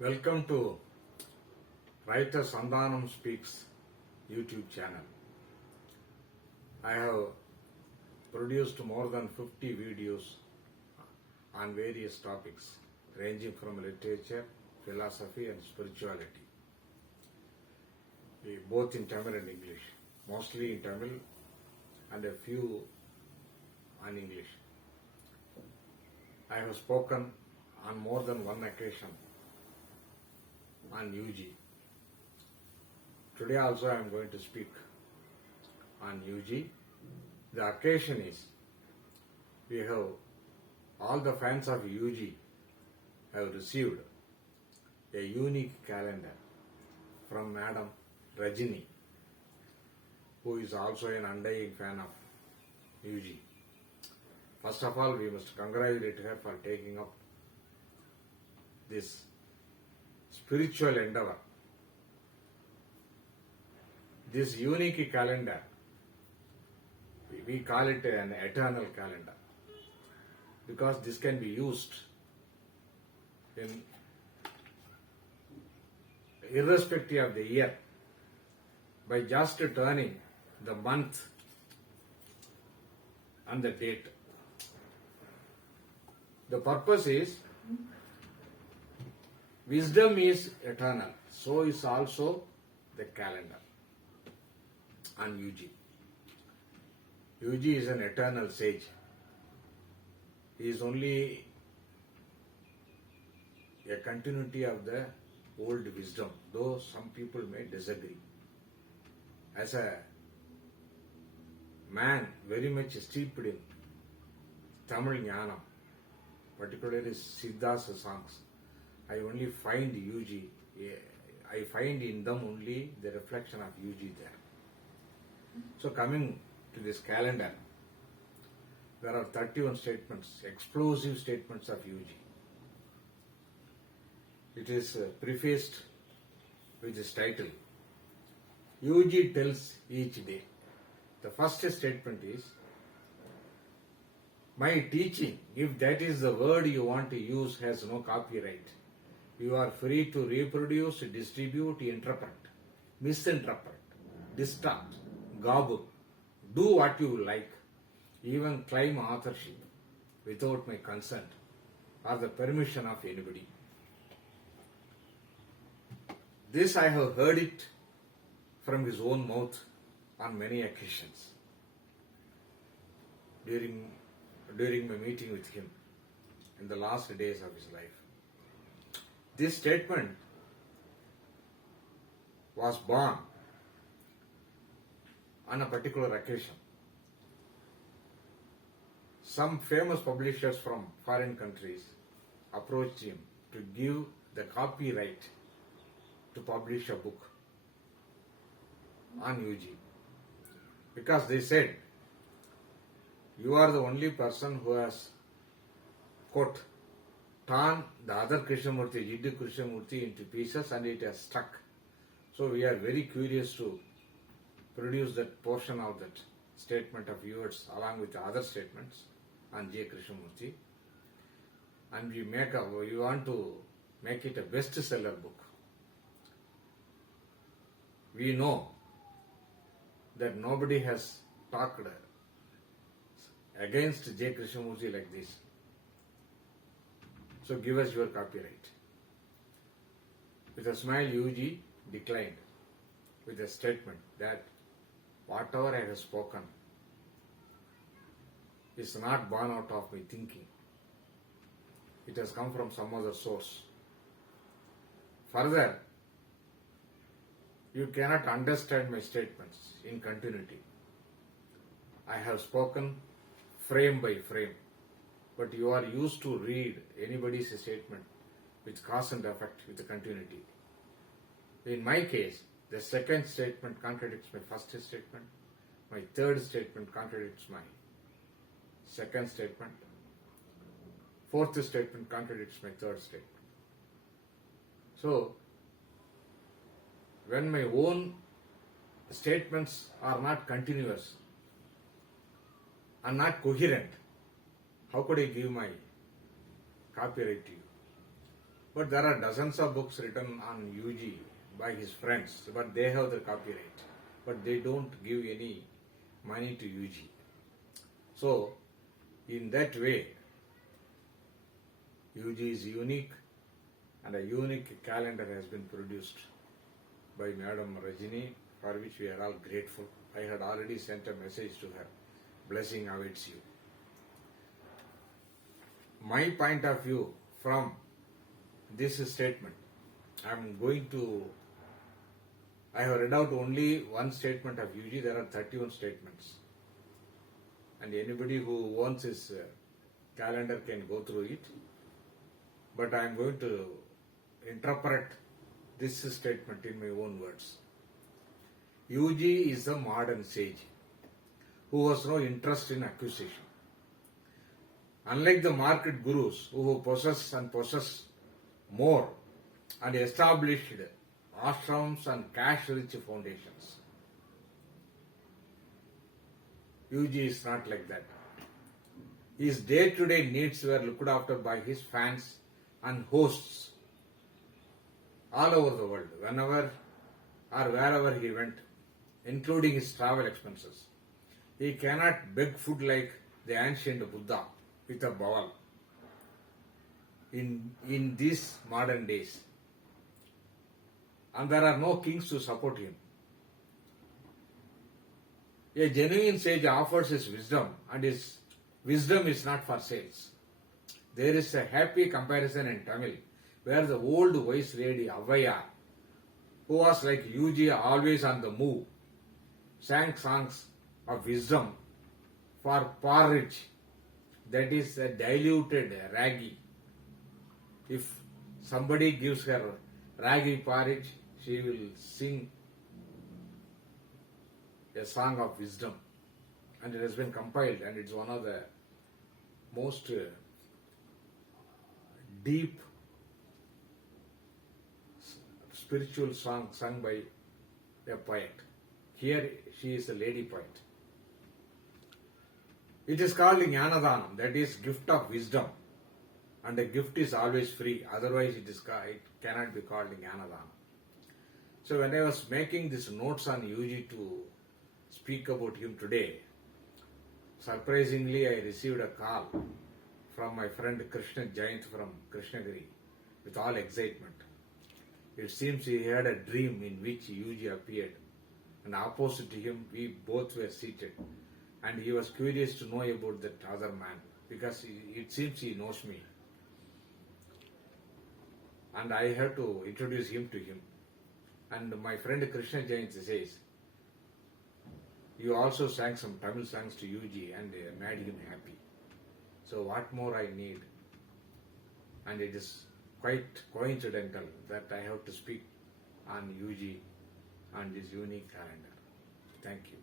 Welcome to Writer Sandhanam Speaks YouTube channel. I have produced more than 50 videos on various topics ranging from literature, philosophy and spirituality, both in Tamil and English, mostly in Tamil and a few on English. I have spoken on more than one occasion on UG. Today also I am going to speak on UG. The occasion is we have all the fans of UG have received a unique calendar from Madam Rajini, who is also an undying fan of UG. First of all, we must congratulate her for taking up this spiritual endeavor. This unique calendar, we call it an eternal calendar because this can be used in irrespective of the year by just turning the month and the date. The purpose is wisdom is eternal, so is also the calendar on UG. UG is an eternal sage. He is only a continuity of the old wisdom, though some people may disagree. As a man very much steeped in Tamil Jnanam, particularly Siddhasa songs, I only find UG, I find in them only the reflection of UG there. So coming to this calendar, there are 31 statements, explosive statements of UG. It is prefaced with this title, UG tells each day. The first statement is, my teaching, if that is the word you want to use, has no copyright. You are free to reproduce, distribute, interpret, misinterpret, distort, gobble, do what you like, even claim authorship without my consent or the permission of anybody. This I have heard it from his own mouth on many occasions during my meeting with him in the last days of his life. This statement was born on a particular occasion. Some famous publishers from foreign countries approached him to give the copyright to publish a book on UG because they said, you are the only person who has, quote, torn the other Krishnamurti, Jiddu Krishnamurti, into pieces and it has stuck. So we are very curious to produce that portion of that statement of yours along with the other statements on J. Krishnamurti, and we want to make it a bestseller book. We know that nobody has talked against J. Krishnamurti like this. So give us your copyright. With a smile, UG declined with a statement that whatever I have spoken is not born out of my thinking. It has come from some other source. Further, you cannot understand my statements in continuity. I have spoken frame by frame, but you are used to read anybody's statement with cause and effect with the continuity. In my case, the second statement contradicts my first statement, my third statement contradicts my second statement, fourth statement contradicts my third statement. So, when my own statements are not continuous and not coherent, how could I give my copyright to you? But there are dozens of books written on UG by his friends, but they have the copyright. But they don't give any money to UG. So, in that way, UG is unique, and a unique calendar has been produced by Madam Rajini, for which we are all grateful. I had already sent a message to her. Blessing awaits you. My point of view from this statement, I have read out only one statement of UG. There are 31 statements. And anybody who wants his calendar can go through it. But I am going to interpret this statement in my own words. UG is a modern sage who has no interest in acquisition. Unlike the market gurus who possess more and established ashrams and cash-rich foundations, UG is not like that. His day-to-day needs were looked after by his fans and hosts all over the world, whenever or wherever he went, including his travel expenses. He cannot beg food like the ancient Buddha with a bowl in these modern days. And there are no kings to support him. A genuine sage offers his wisdom, and his wisdom is not for sales. There is a happy comparison in Tamil, where the old wise lady Avvaya, who was like UG always on the move, sang songs of wisdom for porridge, that is a diluted ragi. If somebody gives her ragi porridge, she will sing a song of wisdom, and it has been compiled, and it's one of the most deep spiritual song sung by a poet. Here she is a lady poet. It is called Jnanadanam, that is gift of wisdom, and a gift is always free, otherwise it cannot be called Jnanadanam. So when I was making these notes on UG to speak about him today, surprisingly I received a call from my friend Krishna Jayant from Krishnagiri with all excitement. It seems he had a dream in which UG appeared, and opposite to him we both were seated, and he was curious to know about that other man because it seems he knows me, and I have to introduce him to him. And my friend Krishna Jayant says, you also sang some Tamil songs to UG and made him happy. So what more I need? And it is quite coincidental that I have to speak on UG and his unique calendar. Thank you.